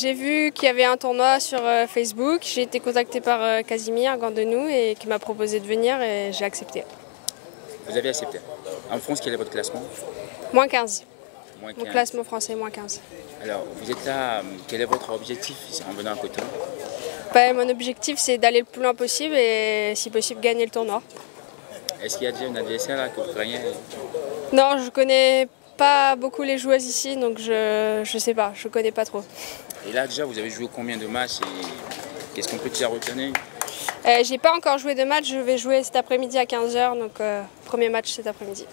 J'ai vu qu'il y avait un tournoi sur Facebook. J'ai été contactée par Casimir Gandenou et qui m'a proposé de venir et j'ai accepté. Vous avez accepté. En France, quel est votre classement? Moins 15. Moins Mon 15. classement français, moins 15. Alors, vous êtes là, quel est votre objectif en venant à Cotonou? Mon objectif, c'est d'aller le plus loin possible et, si possible, gagner le tournoi. Est-ce qu'il y a déjà un adversaire là que vous craignez? Non, je connais pas beaucoup les joueuses ici, donc je sais pas, je connais pas trop. Et là, déjà, vous avez joué combien de matchs et qu'est-ce qu'on peut déjà retenir? J'ai pas encore joué de match, je vais jouer cet après-midi à 15 h, donc premier match cet après-midi.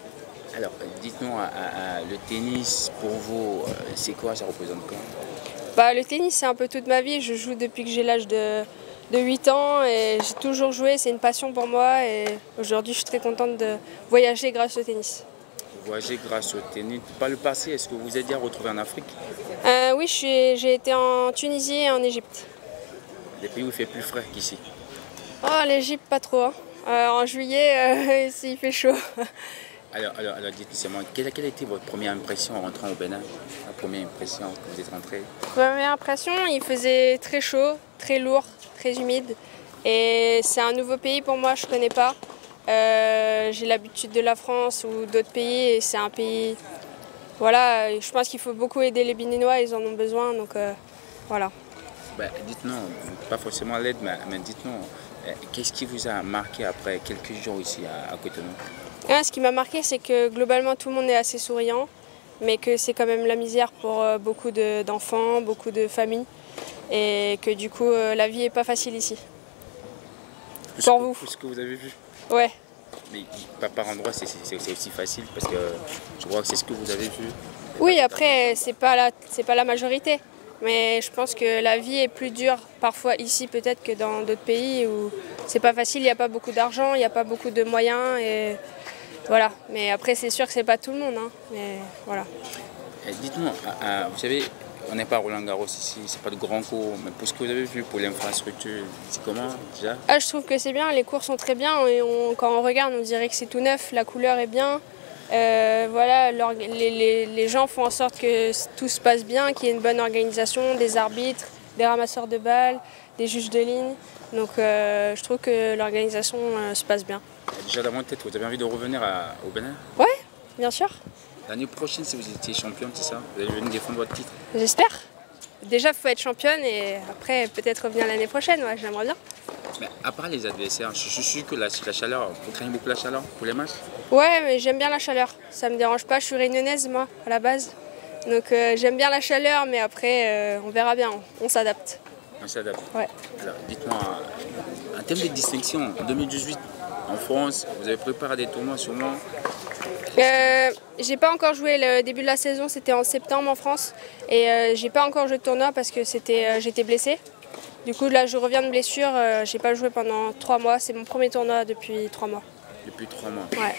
Alors, dites-nous, le tennis, pour vous, c'est quoi, ça représente quoi? Le tennis, c'est un peu toute ma vie. Je joue depuis que j'ai l'âge de 8 ans et j'ai toujours joué. C'est une passion pour moi et aujourd'hui, je suis très contente de voyager grâce au tennis. Vous voyagez grâce au tennis. Par le passé, est-ce que vous vous êtes déjà retrouvé en Afrique? Oui, j'ai été en Tunisie et en Égypte. Des pays où il fait plus frais qu'ici? Oh, l'Égypte, pas trop, hein. En juillet, ici, il fait chaud. Alors dites-moi, quelle a été votre première impression en rentrant au Bénin? La première impression que vous êtes rentré? Première impression, il faisait très chaud, très lourd, très humide. Et c'est un nouveau pays pour moi, je ne connais pas. J'ai l'habitude de la France ou d'autres pays et c'est un pays... Voilà, je pense qu'il faut beaucoup aider les Béninois, ils en ont besoin, donc voilà. Dites-nous, pas forcément l'aide, mais dites-nous, qu'est-ce qui vous a marqué après quelques jours ici à Cotonou? Ce qui m'a marqué, c'est que globalement tout le monde est assez souriant, mais que c'est quand même la misère pour beaucoup d'enfants, beaucoup de familles, et que du coup la vie n'est pas facile ici. Pour vous? Pour ce que vous avez vu? Ouais. Mais par endroit, c'est aussi facile parce que je crois que c'est ce que vous avez vu. Oui, après, c'est pas la majorité. Mais je pense que la vie est plus dure parfois ici peut-être que dans d'autres pays où c'est pas facile, il n'y a pas beaucoup d'argent, il n'y a pas beaucoup de moyens. Et voilà. Mais après, c'est sûr que c'est pas tout le monde. Hein. Mais voilà. Dites-moi, vous savez, on n'est pas à Roland-Garros ici, c'est pas de grands cours, mais pour ce que vous avez vu, pour l'infrastructure, c'est comment déjà? Je trouve que c'est bien, les cours sont très bien. Et quand on regarde, on dirait que c'est tout neuf, la couleur est bien. Voilà, les gens font en sorte que tout se passe bien, qu'il y ait une bonne organisation, des arbitres, des ramasseurs de balles, des juges de ligne. Donc je trouve que l'organisation se passe bien. Déjà dans votre tête, vous avez envie de revenir au Bénin? Ouais, bien sûr. L'année prochaine, si vous étiez championne, c'est ça? Vous allez venir défendre votre titre? J'espère. Déjà, il faut être championne et après, peut-être revenir l'année prochaine. Ouais, j'aimerais bien. Mais à part les adversaires, je suis sûr que la chaleur, vous craignez beaucoup la chaleur pour les matchs? Ouais, mais j'aime bien la chaleur. Ça me dérange pas. Je suis réunionnaise, moi, à la base. Donc j'aime bien la chaleur, mais après, on verra bien. On s'adapte. On s'adapte? Ouais. Alors, dites-moi, en termes de distinction, en 2018, en France, vous avez préparé des tournois sûrement? J'ai pas encore joué le début de la saison, c'était en septembre en France. Et j'ai pas encore joué de tournoi parce que j'étais blessée. Du coup, là, je reviens de blessure. J'ai pas joué pendant 3 mois. C'est mon premier tournoi depuis 3 mois. Depuis 3 mois. Ouais.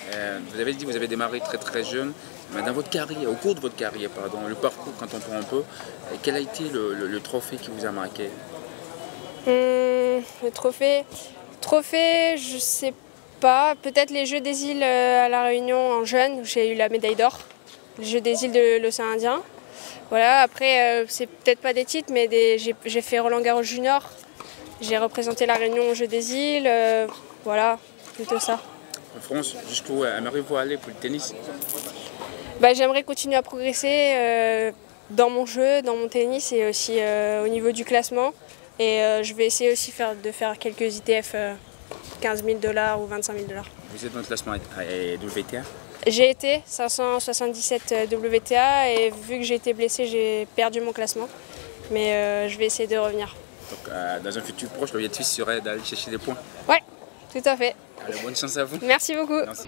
Vous avez dit que vous avez démarré très très jeune. Mais dans votre carrière, au cours de votre carrière, pardon, le parcours quand on prend un peu, quel a été le trophée qui vous a marqué? Le trophée, je sais pas. Peut-être les Jeux des îles à La Réunion en jeune, où j'ai eu la médaille d'or. Les Jeux des îles de l'océan Indien. Voilà, après, c'est peut-être pas des titres, mais j'ai fait Roland-Garros Junior. J'ai représenté La Réunion aux Jeux des îles. Voilà, plutôt ça. En France, jusqu'où aimeriez-vous aller pour le tennis? J'aimerais continuer à progresser dans mon jeu, dans mon tennis et aussi au niveau du classement. Et je vais essayer aussi de faire quelques ITF 15 000 $ ou 25 000 $. Vous êtes dans le classement WTA? J'ai été 577 WTA et vu que j'ai été blessée, j'ai perdu mon classement. Mais je vais essayer de revenir. Donc dans un futur proche, l'objectif serait d'aller chercher des points? Ouais, tout à fait. Allez, bonne chance à vous. Merci beaucoup. Merci.